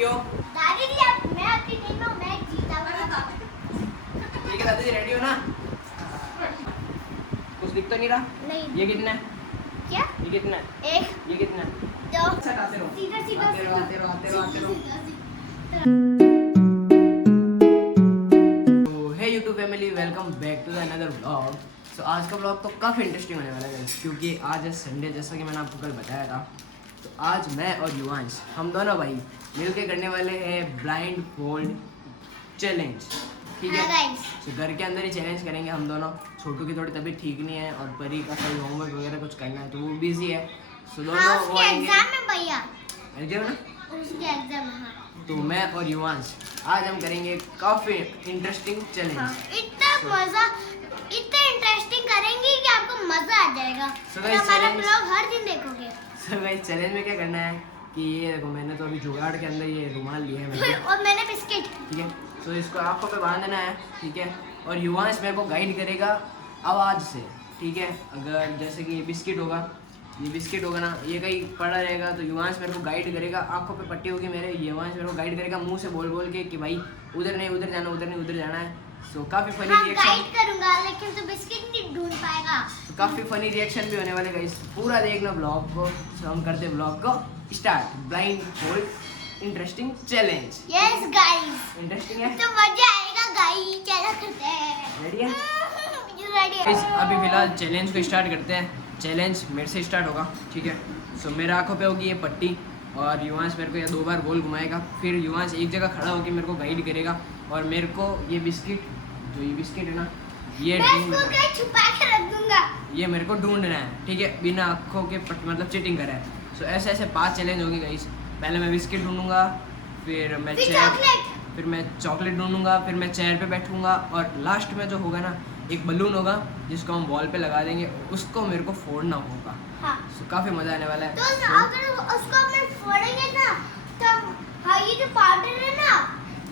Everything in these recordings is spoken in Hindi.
रेडी हो? दादी जी मैं आपकी टीम में मैं जीता हूँ। ठीक है दादी जी रेडी हो ना? कुछ दिख तो नहीं रहा? नहीं। ये कितना है? क्या? ये कितना है? एक ये कितना है? दो अच्छा आते रहो। सीधा सीधा आते रहो आते रहो आते रहो आते रहो। तो hey YouTube family welcome back to the another vlog. So आज का व्लॉग तो काफ़ी इंटरेस्टिंग होने वाला है क्योंकि आज है संडे, जैसा कि मैंने आपको कल बताया था। तो आज मैं और युवांश हम दोनों भाई मिलके करने वाले हैं ब्लाइंड फोल्ड चैलेंज। ठीक है, तो घर के अंदर ही चैलेंज करेंगे हम दोनों। छोटू की थोड़ी तबीयत ठीक नहीं है और परी का कोई होमवर्क वगैरह कुछ करना है तो वो बिजी है। सो दोनों हाँ, वो उसके आएंगे एग्जाम है भैया। एग्जाम ना, उसके एग्जाम है। तो मैं और युवांश आज हम करेंगे काफ़ी इंटरेस्टिंग चैलेंज। हाँ, इतना इंटरेस्टिंग करेंगे कि आपको मजा आ जाएगा। So और guys, हमारा challenge- ब्लॉग हर दिन देखोगे। सो गाइस चैलेंज में क्या करना है कि ये देखो मैंने तो अभी जुगाड़ के अंदर ये रुमाल लिया है मैंने, और मैंने बिस्किट। ठीक है। तो इसको आंखों पे बांधना है, ठीक है। और युवांश मेरे को गाइड करेगा आवाज़ से, ठीक है। अगर जैसे कि ये बिस्किट होगा ना, ये कहीं पड़ा रहेगा तो युवांश मेरे को गाइड करेगा। आंखों पे पट्टी होगी मेरे, युवांश मेरे को गाइड करेगा मुंह से बोल बोल के कि भाई उधर नहीं उधर जाना, उधर नहीं उधर जाना है। सो काफ़ी फनी हाँ, रिएक्शन, गाइड करूंगा लेकिन तो बिस्किट नहीं ढूंढ पाएगा। तो काफ़ी फनी रिएक्शन भी होने वाले गाइस, पूरा देखना ब्लॉग को। सो हम करते हैं ब्लॉग को start. Blind fold interesting challenge. Yes guys, interesting है, तो मजा आएगा गाइस। चलो करते हैं। रेडी है? रेडी है। गाइस अभी फिलहाल चैलेंज को स्टार्ट करते हैं। चैलेंज मेरे से स्टार्ट होगा, ठीक है। सो मेरे आंखों पे होगी ये पट्टी और युवांश मेरे को ये 2 बार गोल घुमाएगा। फिर युवांश एक जगह खड़ा होकर मेरे को गाइड करेगा और मेरे को ये बिस्किट, जो ये बिस्किट है ना, ये मैं ढूंढना इसको है। कहीं छुपा के रख दूंगा। ये मेरे को ढूंढना है, ठीक है, बिना आँखों के मतलब चीटिंग करे। सो ऐसे ऐसे 5 चैलेंज होगी गाइस। पहले मैं बिस्किट ढूंढूंगा, फिर मैं फिर चेयर, चॉकलेट। फिर मैं चॉकलेट ढूंढूंगा, फिर मैं चेयर पे बैठूंगा और लास्ट में जो होगा ना एक बलून होगा जिसको हम वॉल पे लगा देंगे, उसको मेरे को फोड़ना होगा। हाँ। सो काफ़ी मज़ा आने वाला है। तो अगर उसको हम फोड़ेंगे ना तो हाँ, ये जो पाउडर है ना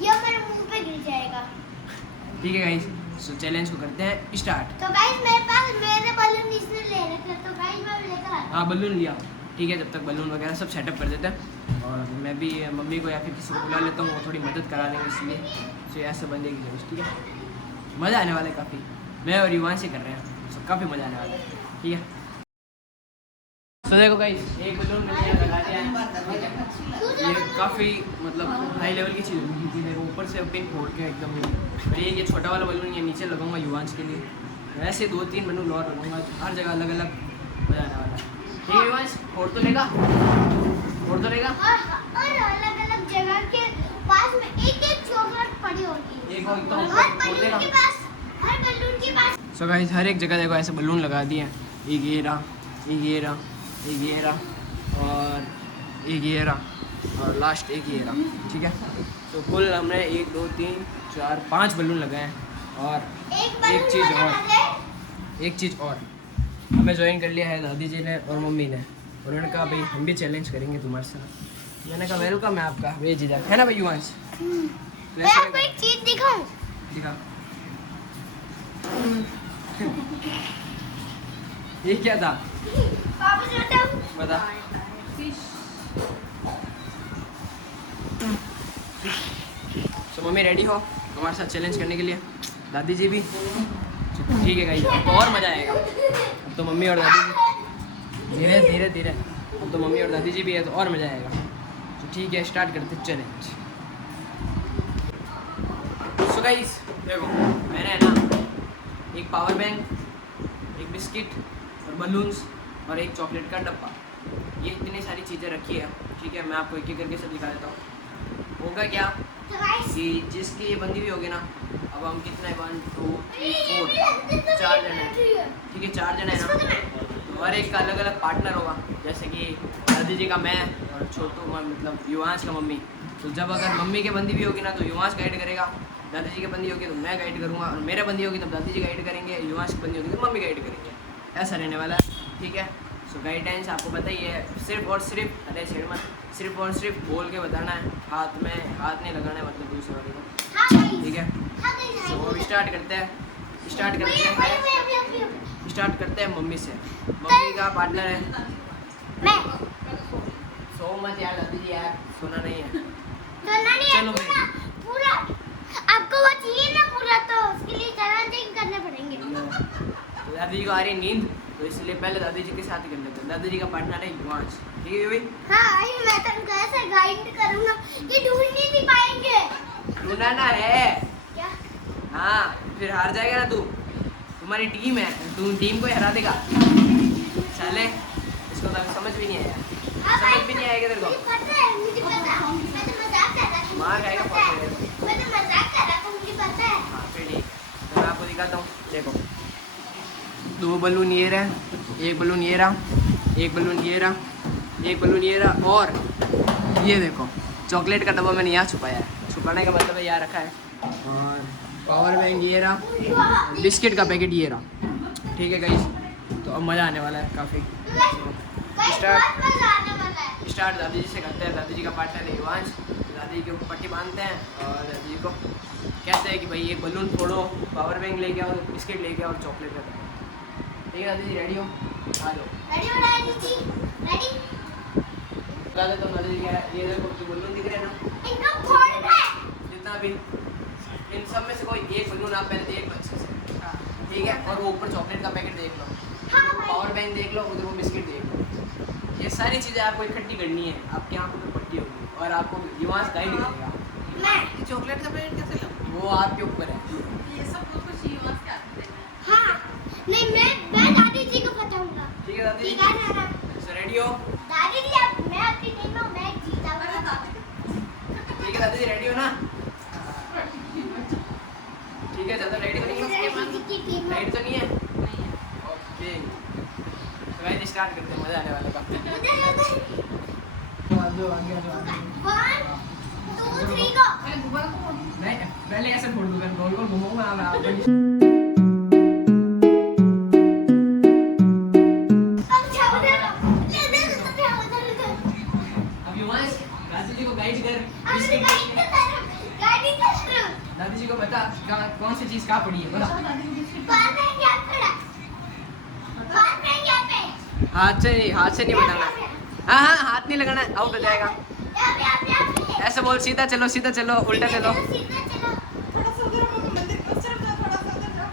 ये मेरे मुंह पे गिर जाएगा। ठीक है गाइस, सो चैलेंज को करते हैं स्टार्ट। तो गाइस मेरे पास मेरे बलून इसने ले रखे तो गाइस मैं लेकर आता हाँ बलून लिया, ठीक है। जब तक बलून वगैरह सब सेटअप कर देते हैं और मैं भी मम्मी को या फिर किसी को बुला लेता हूँ, वो थोड़ी मदद करा देंगे, इसलिए सो ऐसे बंदेगी जरूर, ठीक है। मज़ा आने वाला है काफ़ी, मैं और युवांश ही कर रहे हैं, सो काफ़ी मज़ा आने वाला है, ठीक है। सो देखो गाइस एक बलून मैंने लगा दिया है, ये काफ़ी मतलब हाई लेवल की चीज़ होगी क्योंकि देखो ऊपर से पिन फोड़ के एकदम। और ये छोटा वाला बलून ये नीचे लगाऊंगा युवांश के लिए। वैसे 2-3 बलून और लगाऊंगा, हर जगह अलग अलग मज़ा आने वाला है, ठीक है। युवांश फोड़ तो लेगा, फोड़ तो लेगा। और अलग-अलग जगह के पास में एक-एक चॉकलेट पड़ी होगी। एक और तो हर फोड़ बलून देगा। के पास हर बलून के पास सो गाइस हर एक जगह देखो ऐसे बलून लगा दिए हैं। एक ये रहा, एक ये रहा, एक ये रहा और एक ये रहा और लास्ट एक ये रहा, ठीक है। तो कुल हमने 1 2 3 4 5 बलून लगाए हैं। और एक बलून एक चीज़ बना और, दे। एक चीज़ और हमें ज्वाइन कर लिया है दादी जी ने और मम्मी ने। उन्होंने कहा भाई हम भी चैलेंज करेंगे तुम्हारे साथ। मैंने कहा वेलकम है आपका, भेज दीजिए, है ना भाई युवांश? मैं आपको एक चीज दिखाऊं। दिखा। ये क्या था वापस बताऊं। बता। तो मम्मी रेडी हो हमारे साथ चैलेंज करने के लिए, दादी जी भी, ठीक है गाइस। अब तो और मज़ा आएगा, अब तो मम्मी और दादी जी धीरे धीरे धीरे, अब तो मम्मी और दादी जी भी है तो और मज़ा आएगा। तो ठीक है स्टार्ट करते चैलेंज। सो गाइस देखो मैंने है ना एक पावर बैंक, एक बिस्किट और बलून्स और एक चॉकलेट का डब्बा, ये इतनी सारी चीज़ें रखी है, ठीक है। मैं आपको एक एक करके सब दिखा देता हूँ। होगा क्या तो गाइस कि जिसकी ये बंदी भी होगी ना, अब हम कितने 1 2 3 4 4 जने हैं, ठीक है। 4 जने हैं ना, तो हर एक का अलग अलग पार्टनर होगा। जैसे कि दादी जी का मैं और छोटू मतलब युवांश का मम्मी। तो जब अगर मम्मी के बंदी भी होगी ना तो युवांश गाइड करेगा, दादी जी की बंदी होगी तो मैं गाइड करूँगा, और मेरे बंदी होगी तब दादी जी गाइड करेंगे, युवांश की बंदी होगी तो मम्मी गाइड करेंगे। ऐसा रहने वाला है, ठीक है। सो गाइडेंस आपको पता ही है, सिर्फ और सिर्फ अरे सिर मत, सिर्फ और सिर्फ बोल के बताना है, हाथ नहीं लगाना है, मतलब दूसरे वाले को, हाँ गाइस ठीक है। हाँ गाइस तो स्टार्ट करते हैं स्टार्ट करते हैं मम्मी से। मम्मी का पार्टनर है मैं सो मत यार दादी जी, यार सोना नहीं है। दादी जी को आ रही है नींद, तो इसलिए पहले दादी जी के साथ ही कर लेते हैं। दादी जी का पार्टनर है युवांश, ठीक है भाई? हाँ ये मैं तुमको ऐसे गाइड करूंगा कि ढूंढ नहीं पाएंगे। ढूंढना है क्या? हाँ, फिर हार जाएगा ना तू। तुम्हारी टीम है, तू टीम को ही हरा देगा। चले, इसको तो समझ भी नहीं आया। हाँ समझ भी नहीं आएगा तेरे को। मुझे पता है, मुझे पता है। मैं तो मजाक कर रहा था। मार खाएगा मुझे पता है। बहुत। मैं तो मजाक कर रहा था, मुझे पता है। हाँ फिर ठीक, तो मैं आपको दिखाता हूँ। देखो, 2 बलून ये रहा, 1 बलून ये रहा, 1 बलून ये रहा, 1 बलून ये रहा, और ये देखो चॉकलेट का डब्बा मैंने यहाँ छुपाया है। छुपाने का मतलब है यहाँ रखा है। और पावर बैंक ये रहा, बिस्किट का पैकेट ये रहा, ठीक है गाइस? तो अब मज़ा आने वाला है काफ़ी। बहुत मजा आने वाला है। स्टार्ट दादी जी से करते हैं। दादी जी का पार्टनर है युवांश। दादी जी के ऊपर पट्टी बांधते हैं और दादी जी को कहते हैं कि भाई एक बलून फोड़ो, पावर बैंक लेके आओ, बिस्किट लेके आओ और चॉकलेट का पैकेट। ठीक है दादी जी, रेडी हो? आ जाओ। रेडी हो दादी जी? रेडी? बता दे तो दादी जी क्या है, ये देखो जो बलून दिख रहे हैं ना, इनको फोड़ना है। जितना भी, इन सब में से कोई एक बलून आप पहले देख लो अच्छे से, ठीक है? और वो ऊपर चॉकलेट का पैकेट देख लो, हाँ उधर वो पावर बैंक देख लो, उधर वो बिस्किट देख लो। ये सारी चीज़ें आपको इकट्ठी करनी है। आपकी आंखों पे पट्टी होगी और आपको युवांश गाइड करेगा। मैं चॉकलेट का पैकेट कैसे लाऊं? वो आपके ऊपर है। ये सब कुछ युवांश के हाथ में देना है। हाँ नहीं मैं दादी जी को बताऊंगा। ठीक है दादी जी? ठीक है ना? रेडी हो? दादी जी अब मैं अपनी टीम में मैं जीता अरे हूँ। दादी ठीक है दादी जी, रेडी हो ना? ठीक है, ज़्यादा रेडी तो नहीं हो? दादी जी की टीम में रेडी तो नहीं है? नहीं है। ओके, तो गाइस स्टार्ट करते हैं, मज़ा आने वाला है। उधर उधर 1 2 3 गो। पहले गुब्बारा को फोड़। मैं पहले ऐसे फोड़ दूंगा, गोल गोल घुमाऊंगा। अब जाओ उधर उधर। अब युवांश दादी जी को गाइड कर। अब बिस्किट गाड़ी लेके- कर दादी जी को बता कौन सी चीज़ कहाँ पड़ी है, बता। दादी को बिस्किट बाहर में क्या खड़ा? बाहर में क्या पे? हाथ से नहीं बताना। हाँ हाँ, हाथ नहीं लगाना, आउट हो जाएगा। यहाँ पे। ऐसे बोल, सीधा चलो, सीधा चलो, उल्टा चलो। सीधा चलो। थोड़ा सा उधर आओ, मंदिर की तरफ जाओ, थोड़ा सा उधर जाओ।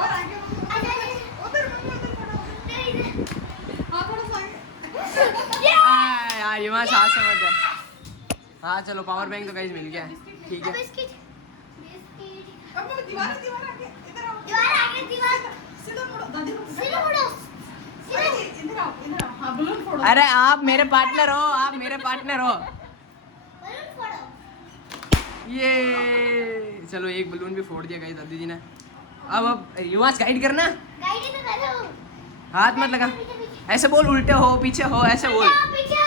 और आगे उधर मम्मी उधर थोड़ा। हाँ थोड़ा सा आगे। यार युवांश हाथ से मत है। हाँ चलो, पावर बैंक तो गाइस मिल गया है, ठीक है? अब मम्मी दीवार आगे इधर आओ। दीवार आगे, दीवार। सीधा फोड़ो दादी को। सीधा मुड़ो। अरे इधर आओ। हाँ बलून फोड़ो। अरे आप मेरे पार्टनर हो, आप मेरे पार्टनर हो। बलून फोड़ो। ये चलो, एक बलून भी फोड़ दिया गाइस दादी जी ने। अब युवांश गाइड करना, गाइड तो करो। हाथ मत लगा। ऐसे बोल, उल्टे हो, पीछे हो, ऐसे बोल। पीछे।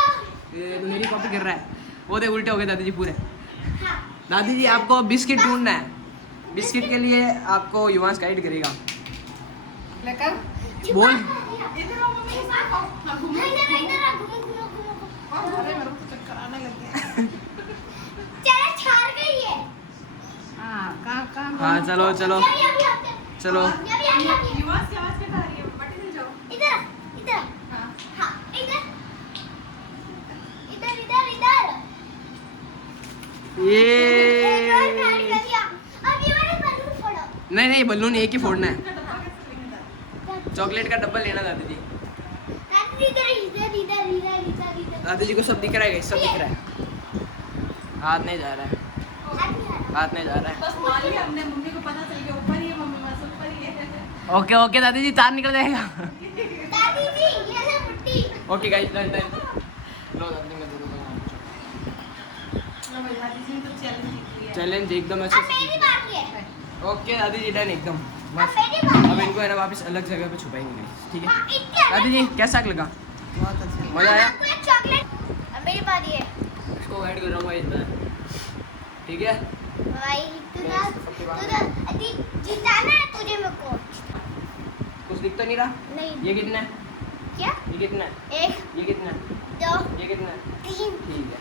ये तो मेरी कॉपी कर रहा है। वो देख, उल्टे हो गए दादी जी पूरे। हाँ। दादी जी आपको बिस्किट ढूंढना है। बिस्किट के लिए आपको युवांश गाइड करेगा। लेकर बोल। इधर आओ मम्मी के साथ आओ। हाँ घूमो। इधर आ, घूमो। अरे मेरे को चक्कर आने लग गया। चलो छाड़ गई है। हाँ कहाँ हाँ चलो चलो चलो। युवांश की आवाज क्या आ रही है? पट्टी से जाओ। इधर। हाँ हाँ इधर। ये अब ये वाले बलून फोड़ो। नहीं, बलून एक ही फोड़ना है। इनका डब्बा कैसे लेंगे दादी? चॉकलेट का डब्बा लेना दादी जी। इधर। दादी जी को सब दिख रहा है, सब दिख रहा है। हाथ नहीं जा रहा है, हाथ नहीं जा रहा है। बस मान लिया हमने, मम्मी को पता चल गया ऊपर ही है, मम्मी बस ऊपर ही है। ओके ओके दादी जी, तार निकल जाएगा। दादी जी ये है मुट्ठी। Okay guys, done done. लो दादी, मैं दे दूंगा। चलो भाई दादी जी ने तो चैलेंज जीत लिया। चैलेंज एकदम अब अच्छे मेरी से। बारी है। ओके दादी जी, डन एकदम अब मस्त। मेरी बारी अब है। इनको है ना वापस अलग जगह पे छुपाएंगे गाइस, ठीक है? हाँ, इतने दादी जी कैसा लगा? बहुत अच्छा। मजा आया? आपको एक चॉकलेट। अब मेरी बारी है। इसको गाइड कर रहा हूँ इतना, ठीक है? भाई जिताना है तुझे मेरे को। कुछ दिख तो नहीं रहा। नहीं। ये कितना है? क्या? ये कितना है? एक ये कितना है? 2 ये कितना है? 3 ठीक है।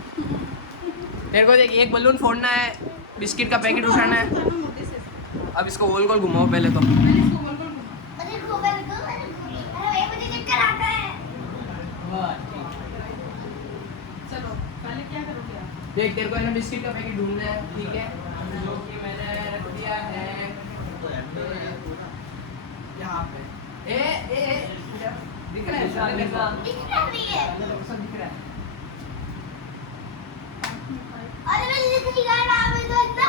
तेरे को देख, एक बलून फोड़ना है, बिस्किट का पैकेट उठाना है। मोटे से। अब इसको गोल गोल घुमाओ पहले तो। मैंने इसको गोल गोल घुमा। अरे गोबर को अरे मुझे चक्कर आता है। चलो पहले क्या करोगे आप? देख, तेरे को है ना बिस्किट का पैकेट ढूंढना है, ठीक है? जो कि मैंने रख दिया है कहाँ पे? ए दिख रहा है साले देखो। दिख रही है। सब दिख रहा है। अरे मैं लिख नहीं रहा नाम है तो इतना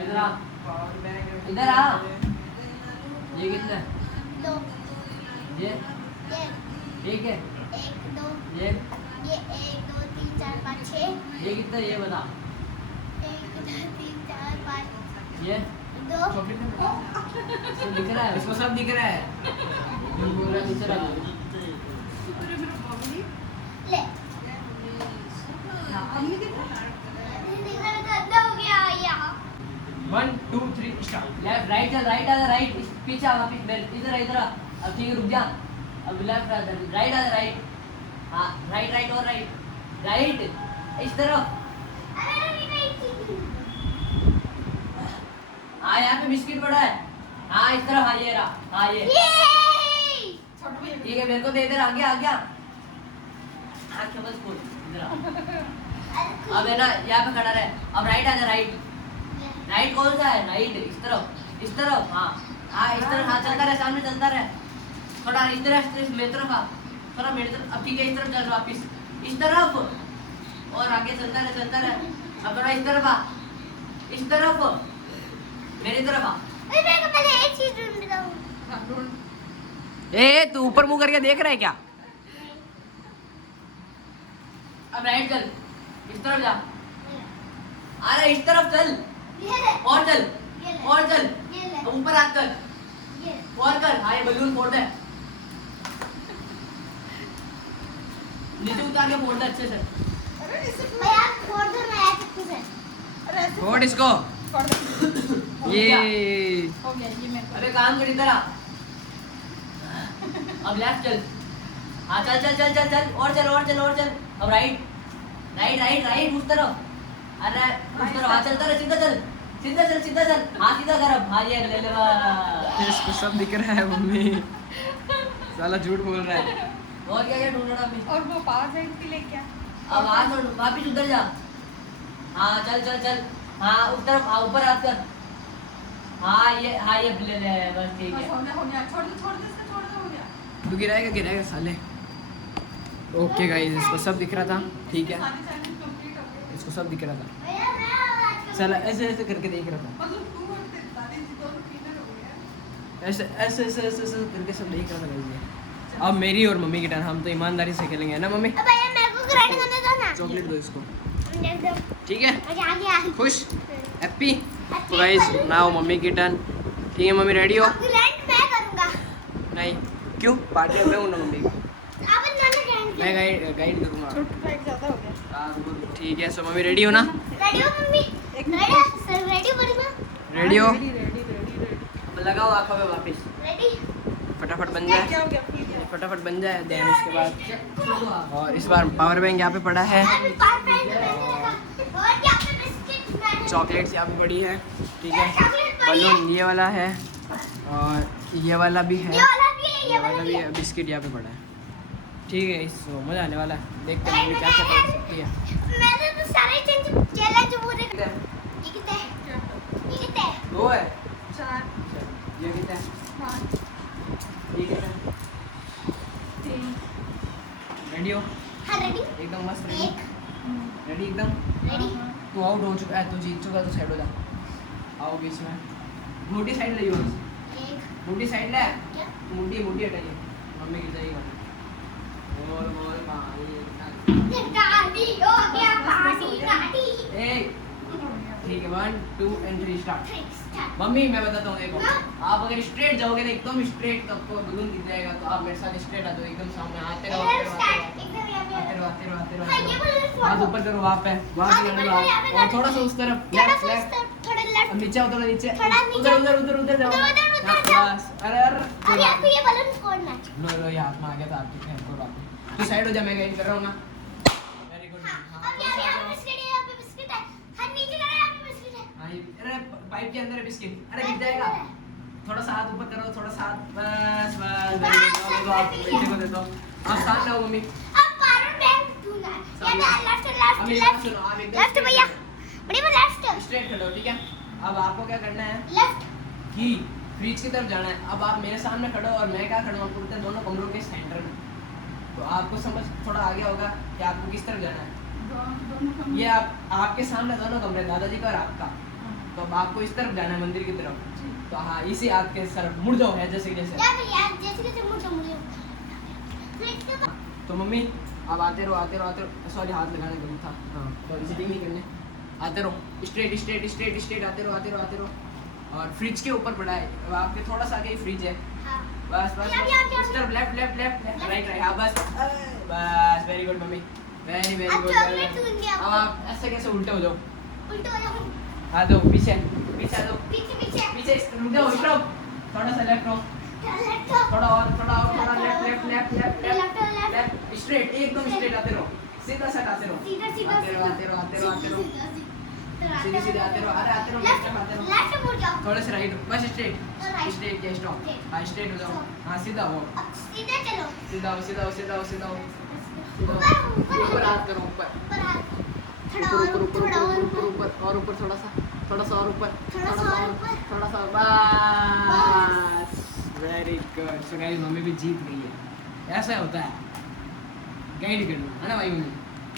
इधर आ, इधर आ। ये कितना? 2 ये ये एक है। 1 2 ये 1 2 3 4 5 6 ये कितना? ये बता। 1 2 3 4 5 ये 2 चॉकलेट में बता। इसको दिख रहा है, इसको सब दिख रहा है। ये बोल रहा है नीचे रख। अरे मेरा बबली ले अम्मी कितना दिख रहा है तो अंदर हो गया यहाँ 1 2 3 स्टार्ट। लेफ्ट राइट चल, राइट आ, राइट पीछे आ, वापिस बेल इधर इधर आ। अब ठीक है, रुक जा। अब लेफ्ट आ, राइट आ, राइट। हाँ राइट राइट और राइट राइट इस तरफ। अरे नहीं हाँ यहाँ पे बिस्किट पड़ा है। हाँ इस तरफ। हाँ ये रहा। हाँ ये ये छोटे भैया ठीक है, मेरे को दे इधर आ गया, आ गया। आँखें बस खोल, इधर आ। अब है ना यहाँ पे खड़ा रहे। अब राइट आ जा, राइट राइट कौन सा है? राइट इस तरफ, इस तरफ। हाँ हाँ इस तरफ। हाँ चलता रहे, सामने चलता रहे। थोड़ा इस तरफ, मेरी तरफ आ, थोड़ा मेरी तरफ। अब ठीक है, इस तरफ चल, वापिस इस तरफ और आगे चलता रहे, चलता रहे। अब थोड़ा इस तरफ आ, इस तरफ मेरी तरफ आ। अरे मेरे को पहले एक चीज ढूंढ रहा हूँ ए तू ऊपर मुंह करके देख रहा है क्या? अब राइट चल, इस तरफ जा। अरे इस तरफ चल, ये ले और चल, ये ले और चल। ये ले अब ऊपर हाथ कर, ये और कर। हाँ ये बलून फोड़ दे, नीचे उतार के फोड़ दे अच्छे से। अरे इसे मैं यार छोड़ दो मैं ऐसे कुछ है अरे ऐसे फोड़ इसको। छोड़ दे ये हो गया ये मेरे को अबे काम कर इधर आ। अब लेफ्ट चल। हाँ चल चल चल चल चल, और चल, और चल, और चल। अब राइट राइट राइट राइट उस तरफ। अरे उस तरफ। हाँ चलता रहे, सीधा चल, सीधा चल, सीधा चल। हाँ सीधा कर। अब हाँ ये ले ले बस। इसको सब दिख रहा है मम्मी साला झूठ बोल रहा है। और क्या क्या ढूंढना अभी? और वो पावर बैंक के लिए क्या अब हाथ छोड़, वापिस उधर जा। हाँ चल चल चल। हाँ उस तरफ। हाँ ऊपर हाथ कर। हाँ ये ले ले, बस ठीक बस है। हो गया छोड़ दे इसका छोड़ दे हो गया तू गिराएगा गिराएगा साले। ओके गाइस, इसको सब दिख रहा था, ठीक है, सारी चैलेंज कंप्लीट हो गए इसको सब दिख रहा था। भैया मैं आज साला ऐसे ऐसे करके देख रहा था, मतलब तू और तेरी दादी जी दोनों क्लीनर हो गए ऐसे ऐसे ऐसे ऐसे ऐसे करके सब देख रहा था गाइस ये। अब मेरी और मम्मी की टर्न, हम तो ईमानदारी से खेलेंगे, है ना मम्मी? अब भैया मेरे को ग्राइंड करने दो ना चॉकलेट दो इसको, एकदम ठीक है? मजा आ गया खुश, हैप्पी? तो गाइस नाउ मम्मी की टर्न, ठीक है मम्मी, रेडी हो? अब ग्राइंड मैं करूंगा नहीं, क्यों? पार्टनर मैं हूँ ना मम्मी का, आप दोनों ग्राइंड मैं गाइड करूँगा। छोटा फाइट ज्यादा हो गया ठीक है, सो मम्मी रेडी हो ना? रेडी हो मम्मी एक रेडी सर रेडी हो परिमा रेडी हो? रेडी अब लगाओ आंखों पे वापिस। रेडी फटाफट बन क्या जाए, क्या हो गया फूल गया फटाफट बन जाए, देन उसके बाद और इस बार पावर बैंक यहाँ पे पड़ा है, अभी परफेक्ट मैंने रखा और क्या पे बिस्किट मैंने चॉकलेट्स यहाँ पे पड़ी है, ठीक है, चॉकलेट पड़ी है। बलून ये वाला है और ये वाला भी है, ये वाला भी है ये वाला भी है, बिस्किट यहाँ पे पड़ा है, ठीक है। इसको मज़ा आने वाला है, देखते हैं मम्मी क्या क्या कर सकती है। मैंने तो सारे चैलेंज पूरे ये कितने ये कितने दो है, 4 ये कितना है, 5 ये कितना है, 3 रेडी हो? हाँ रेडी एकदम मस्त रेडी, एक रेडी एकदम। रेडी तू आउट हो चुका है, तू जीत चुका, तो साइड हो जा, आओ बीच में, मोटी साइड ले एक मोटी साइड ले, क्या मोटी मोटी हटाइए, मम्मी गिर जाएगी। बोल बोल पानी ये गाड़ी हो गया पानी गाड़ी ए ठीक है, 1 2 and 3 स्टार्ट। स्टार्ट मम्मी मैं बताता हूँ, देखो हाँ? आप अगर स्ट्रेट जाओगे ना, एकदम स्ट्रेट, तो आपको बलून दिख जाएगा, तो आप मेरे साथ स्ट्रेट आ जाओ, एकदम सामने आते रहो, आते रहो, स्टार्ट एकदम यहाँ पे आते रहो, आते रहो, आते रहो, हाँ, ये बोलो, इसको हाथ ऊपर करो, वहाँ पे हाथ पे ऊपर करो, करो, यहाँ पे और करो। थोड़ा सा उस तरफ, थोड़ा लेफ्ट सा लेफ्ट, थोड़ा अब लेफ्ट नीचे आओ, थोड़ा नीचे, थोड़ा नीचे। उधर उधर उधर उधर जाओ, उधर, उधर हाँ, जाओ। बस, अरे अब आपको ये बलून फोड़ना है लो लो, ये हाथ में आ गया था आपके, खैर कोई बात नहीं, तू साइड हो जा, मैं गाइड कर रहा हूँ ना, वेरी गुड। हाँ, अब यहाँ पे बिस्किट है, यहाँ पे बिस्किट है हाँ नीचे करो यहाँ पे बिस्किट है अरे पाइप के अंदर है बिस्किट, अरे गिर जाएगा, थोड़ा सा हाथ ऊपर करो, थोड़ा सा हाथ, बस बस, very good, दो, दो, आप बेटे को दे दो, आप सामने आओ मम्मी, अब पावर बैंक ढूंढना है ये लेफ्ट लेफ्ट अभी बात लेफ्ट सुनो, आप एकदम लेफ्ट भैया बड़ी में लेफ्ट स्ट्रेट खड़े हो, ठीक है। अब आपको क्या करना है लेफ्ट कि फ्रिज की तरफ जाना है। अब आप मेरे सामने खड़े हो और मैं क्या खड़ा हूँ, आपको पता है दोनों कमरों के सेंटर में। तो आपको समझ थोड़ा आ गया होगा कि आपको किस तरफ जाना है। दोनों कमरे। ये आपके सामने दोनों कमरे, दादाजी का और आपका। तो अब आपको इस तरफ जाना है, मंदिर की तरफ। तो हाँ, इसी हाथ के तरफ मुड़ जाओ है जैसे जैसे। यार जैसे मुझे तो मम्मी अब आते रहो। सॉरी, हाथ लगाने गलत था। हाँ, सॉरी, सिटिंग नहीं करने। आते रहो, स्ट्रेट आते रहो। और फ्रिज के ऊपर पड़ा है, अब आपके थोड़ा सा आगे ही फ्रिज है। हाँ बस इस तरफ लेफ्ट राइट। हाँ बस वेरी गुड मम्मी, वेरी अब गुड। चॉकलेट दूंगी अब आपको। आप ऐसे कैसे उल्टे हो जाओ। उल्टा हो जाओ। आ जाओ पीछे आ जाओ। पीछे रुक जाओ, स्टॉप। थोड़ा सा लेफ्ट हो, थोड़ा और लेफ्ट। स्ट्रेट, एकदम स्ट्रेट आते रहो, सीधा साइड आते रहो। आते रहो। सीधे आते रहो। अरे आते रहो, लेफ्ट मुड़ जाओ। थोड़े से राइट, बस Right. स्ट्रेट या स्टॉप। हाँ, स्ट्रेट हो जाओ। हाँ, सीधा हो, अब सीधे चलो। सीधा हो। ऊपर ऊपर हाथ करो, ऊपर ऊपर हाथ। थोड़ा और ऊपर। और ऊपर थोड़ा सा और ऊपर। थोड़ा सा और ऊपर। बस very good. So guys, mummy भी जीत गई है। ऐसा होता है, गाइड करना है ना भाई मम्मी।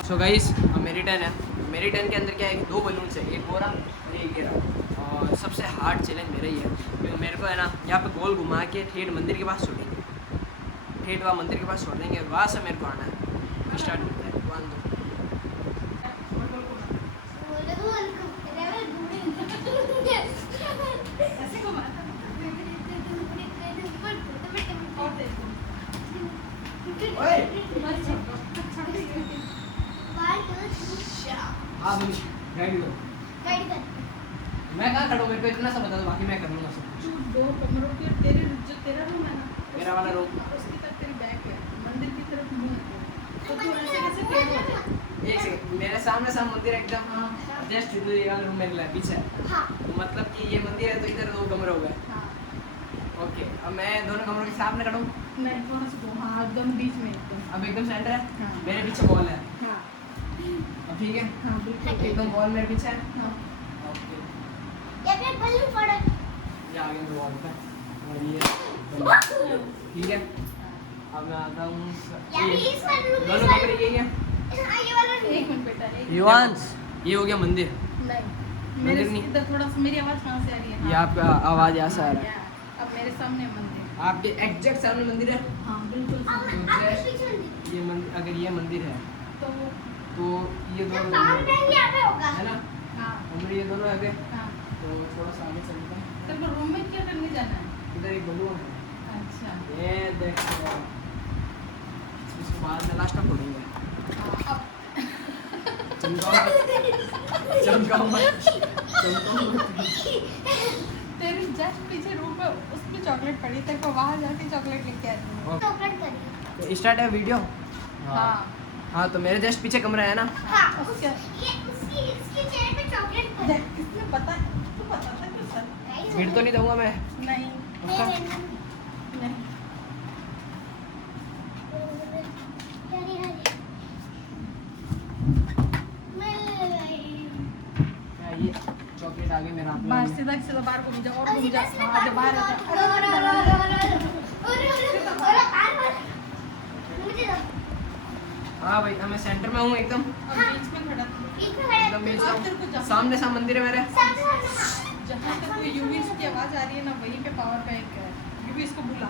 सो गाइस, अब मेरी टर्न है। मेरी टर्न के अंदर क्या है, 2 बलून है, एक गोरा और एक घेरा। और सबसे हार्ड चैलेंज मेरा ही है, क्योंकि मेरे को है ना यहाँ पे गोल घुमा के ठेठ मंदिर के पास छोड़ेंगे। ठेठ वहाँ मंदिर के पास छोड़ देंगे, वहाँ से मेरे को आना है। स्टार्ट होता है 1 2। ऐसे घुमाता और देखो। हाँ मम्मी, गाइड करो। मैं कहाँ खड़ा हूँ, मेरे को इतना सा बता दो, बाकी मैं कर लूँगा सब कुछ। 2 कमरों के तेरे जो तेरा रूम है ना, मेरा वाला रूम। उसकी तरफ तेरी बैक है, मंदिर की तरफ मुंह है। तो तू ऐसे कैसे टेढ़ हो जाए? एक सेकंड, मेरे सामने मंदिर एकदम जस्ट इधर ये वाला रूम मेरे लिए पीछे है। मतलब कि ये मंदिर है तो इधर 2 कमरे हो गए। हाँ। ओके, अब मैं दोनों कमरों के सामने खड़ा हूँ। नहीं, थोड़ा सा घुमा, हाँ, एकदम बीच में एकदम। अब एकदम सेंटर है, हाँ। मेरे पीछे वॉल है। हाँ अब ठीक है, हाँ बिल्कुल एकदम वॉल मेरे पीछे है। हाँ। ओके, बलून पड़ा। ये आगे मेरे वॉल पे और ये ठीक है। अब मैं आता हूँ यार इस वाले रूम दोनों कमरे यही है। ये वाला रूम। एक मिनट बेटा, एक युवांश, ये हो गया मंदिर। नहीं, मेरे नहीं। इधर थोड़ा सा मेरी आवाज़ कहाँ से आ रही है? ये आपका आवाज़ यहाँ से आ रहा है। अब मेरे सामने मंदिर। आपके एग्जैक्ट सामने मंदिर है। हाँ बिल्कुल सामने। आपके पीछे मंदिर। ये मंदिर, अगर ये मंदिर है तो ये तो दोनों सामने ही यहाँ पे होगा। है ना, हाँ हम ये दोनों आगे। हाँ। तो थोड़ा सा आगे चलते हैं। तेरे को रूम में क्या करने जाना है? इधर एक बलून है, अच्छा। ये देखो। इसके बाद में लास्ट में खोलेंगे। हाँ, चमकाओ मत। तेरे जस्ट पीछे रूम में उसमें चॉकलेट पड़ी, तेरे को वहाँ जाके चॉकलेट लेके आनी है। चॉकलेट करिए। तो स्टार्ट है वीडियो। हाँ हाँ, तो मेरे जस्ट पीछे कमरा है ना। हाँ, उसके इसकी चेयर पे चॉकलेट करिए। देख, इसमें पता तू बताता क्यों सर? फिर तो नहीं दूंगा मैं। नहीं पक्का? नहीं। क्या ये चॉकलेट आगे मेरा हाथ में बाहर है। सीधा बाहर को जा और घूम जा। हाँ, जब बाहर आ जा। हाँ भाई, मैं सेंटर में हूँ एकदम। और बीच में खड़ा था। एकदम बीच में। सामने सा मंदिर है मेरे। जहाँ तक कोई यूवीस की आवाज आ रही है ना, वहीं पे पावर बैंक है। यूवीस को बुला।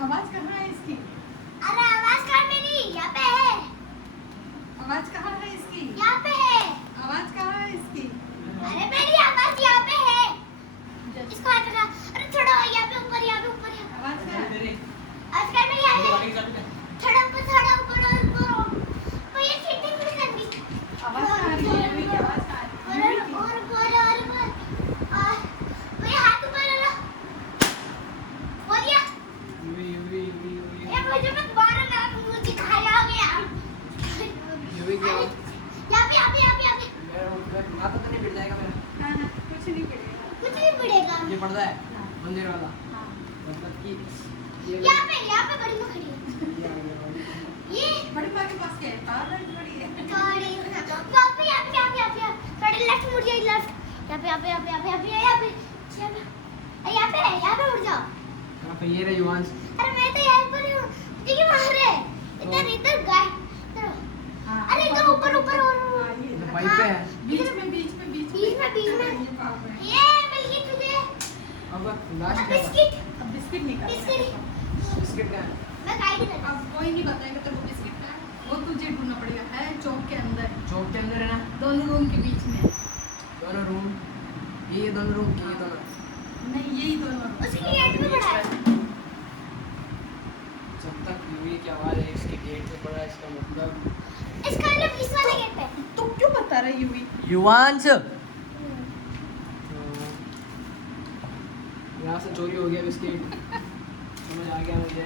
आवाज कहाँ है इसकी? आवाज कहाँ है इसकी? आवाज कहाँ है इसकी? आवाज कहाँ है? मेरे आवाज कहाँ आ रही है? यूवी की आवाज कहाँ आ रही है? यूवी की। यूवी की आवाज़। माथा तो नहीं पिट जाएगा मेरा। हाँ, हाँ, कुछ नहीं पड़ेगा। कुछ नहीं पड़ेगा। ये पड़ता है हाँ, मंदिर वाला, हाँ। मतलब कि ये यहाँ पे बड़ी माँ खड़ी है। ये आ गया भाई। ये बड़ी माँ के पास क्या है? पावर बैंक बड़ी है। गाड़ी। पापा यहाँ पे। अरे लेफ्ट मुड़ जाइए, लेफ्ट। यहाँ पे यहाँ पे यहाँ पे यहाँ पे यहाँ पे यहाँ पे यहाँ पे मुड़ जाओ। यहाँ पे ये रहे युवांश। अरे मैं तो यहाँ पर ही हूँ। ठीक है वहाँ रे। इधर इधर गाय। इधर। हाँ, अरे इधर ऊपर ऊपर और वहीं पे है। बीच में बीच में। ये मिल गई तुझे। अब लास्ट क्या था? बिस्किट। अब बिस्किट निकाल। बिस्किट। बिस्किट क्या है? मैं गाइड कर। अब कोई नहीं बताएगा तेरे को बिस्किट का है। वो तुझे ढूंढना पड़ेगा। है चौक के अंदर, चौक के अंदर है ना? दोनों रूम के बीच में। दोनों रूम। ये दोनों रूम ये दोनों। नहीं, यही दोनों रूम। उसकी गेट पे पड़ा है। जब तक यूवी की आवाज है इसके गेट पे पड़ा है, इसका मतलब इसका मतलब इस वाले गेट पे। तू क्यों बता रहा है यूवी? युवांश। यहाँ से चोरी हो गया बिस्किट। समझ आ गया मुझे।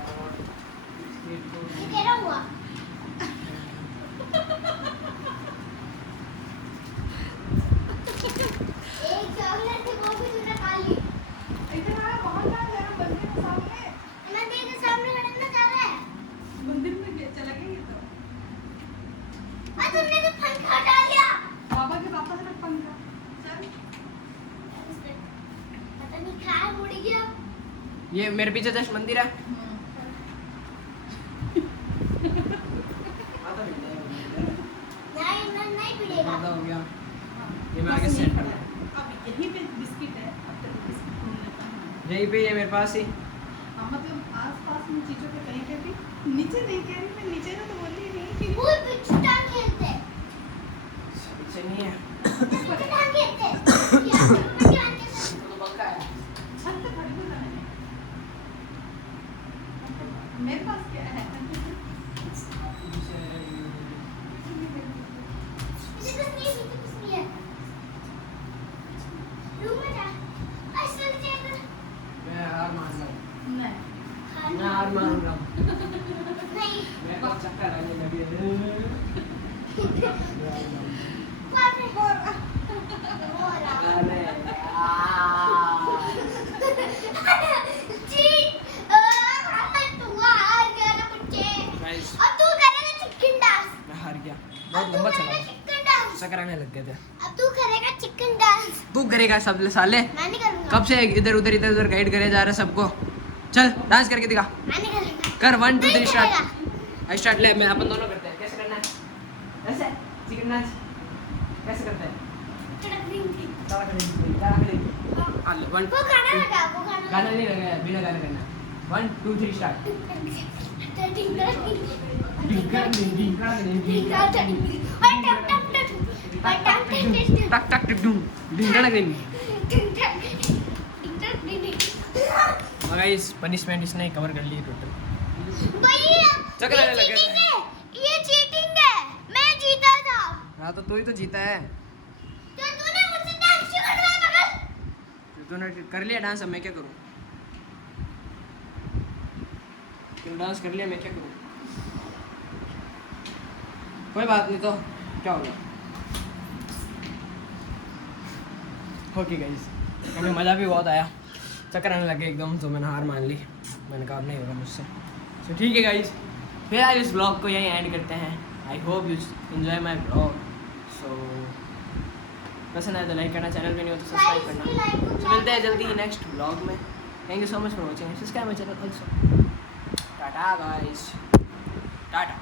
और बिस्किट को ये तेरा हुआ। एक चॉकलेट थी वो भी तूने खा ली। इधर आ, वहाँ जा, जरा मंदिर के सामने। मंदिर के सामने खड़े जा रहा है। मंदिर में चला गया ये तो। और तुमने तो पंखा हटा लिया। बाबा के पापा से पंखा। चल। पता नहीं कहाँ मुड़ गया। ये मेरे पीछे जस्ट मंदिर है। नहीं नहीं पीड़ेगा। आधा हो गया। ये मैं आगे सेंटर में। अब यहीं पे बिस्किट है। अब तेरे को बिस्किट ढूंढ लेता हूँ। यहीं पे ये मेरे पास ही। हाँ, मतलब आस-पास में चीजों पे कहीं पे भी नीचे नहीं कह रही मैं, नीचे ना तो बोल रही नहीं कि वो पिछटा खेलते हैं। पीछे नहीं है। पिछटा खेलते हैं। यहाँ पे भी जान के साथ। तो पक्का है। छत पे खड़ी हो जाना है। मेरे पास क्या है? मुझे कुछ नहीं है। रूम में जा। ऐसे चल। मैं हार मान रहा हूँ। नहीं। मैं हार मान रहा हूँ। नहीं। मेरे को चक्कर आने लगी है। कौन है? और वो रहा। अरे यार। जी तू हार गया ना मुझे। Guys, अब तू करेगा चिकन डांस। मैं हार गया। अब बहुत तू लंबा करेगा चला। Chicken dance. चक्कर आने लग गए थे। अब तू करेगा चिकन डांस। तू करेगा सब साले। मैं नहीं करूंगा। कब से इधर उधर गाइड करे जा रहा है सबको। चल डांस करके दिखा। मैं नहीं करूंगा। कर 1 2 नहीं 3 स्टार्ट। करेगा। स्टार्ट ले। मैं अपन दोनों करते हैं। कैसे करना है? ऐसे चिकन डांस कैसे करते हैं? कड़क नहीं थी। हां ले 1 वो गाना लगा, वो गाना। गाना नहीं लगाया, बिना गाने करना। 1 2 3 स्टार्ट। टक टक टक डूम ढिंगड़ा लग रही। गाइस पनिशमेंट इसने कवर कर ली टोटल। चक्कर आने लग गए थे। ये चीटिंग है। मैं जीता था। हाँ तो तू ही तो जीता है। तो तूने मुझसे डांस क्यों करवाया मगर? तूने कर लिया डांस, अब मैं क्या करूँ? तूने डांस कर लिया, मैं क्या करूँ? कोई बात नहीं, तो क्या होगा। ओके गाइस, हमें मज़ा भी बहुत आया। चक्कर आने लगे एकदम, तो मैंने हार मान ली। मैंने कहा अब नहीं होगा मुझसे। तो ठीक है गाइस, फिर आज इस ब्लॉग को यहीं एंड करते हैं। I hope you enjoy my blog. So पसंद आए तो लाइक करना, चैनल पे नहीं हो तो सब्सक्राइब करना। तो मिलते हैं जल्दी ही नेक्स्ट ब्लॉग में। Thank you so much for watching. Subscribe my channel also. Tata guys, Tata.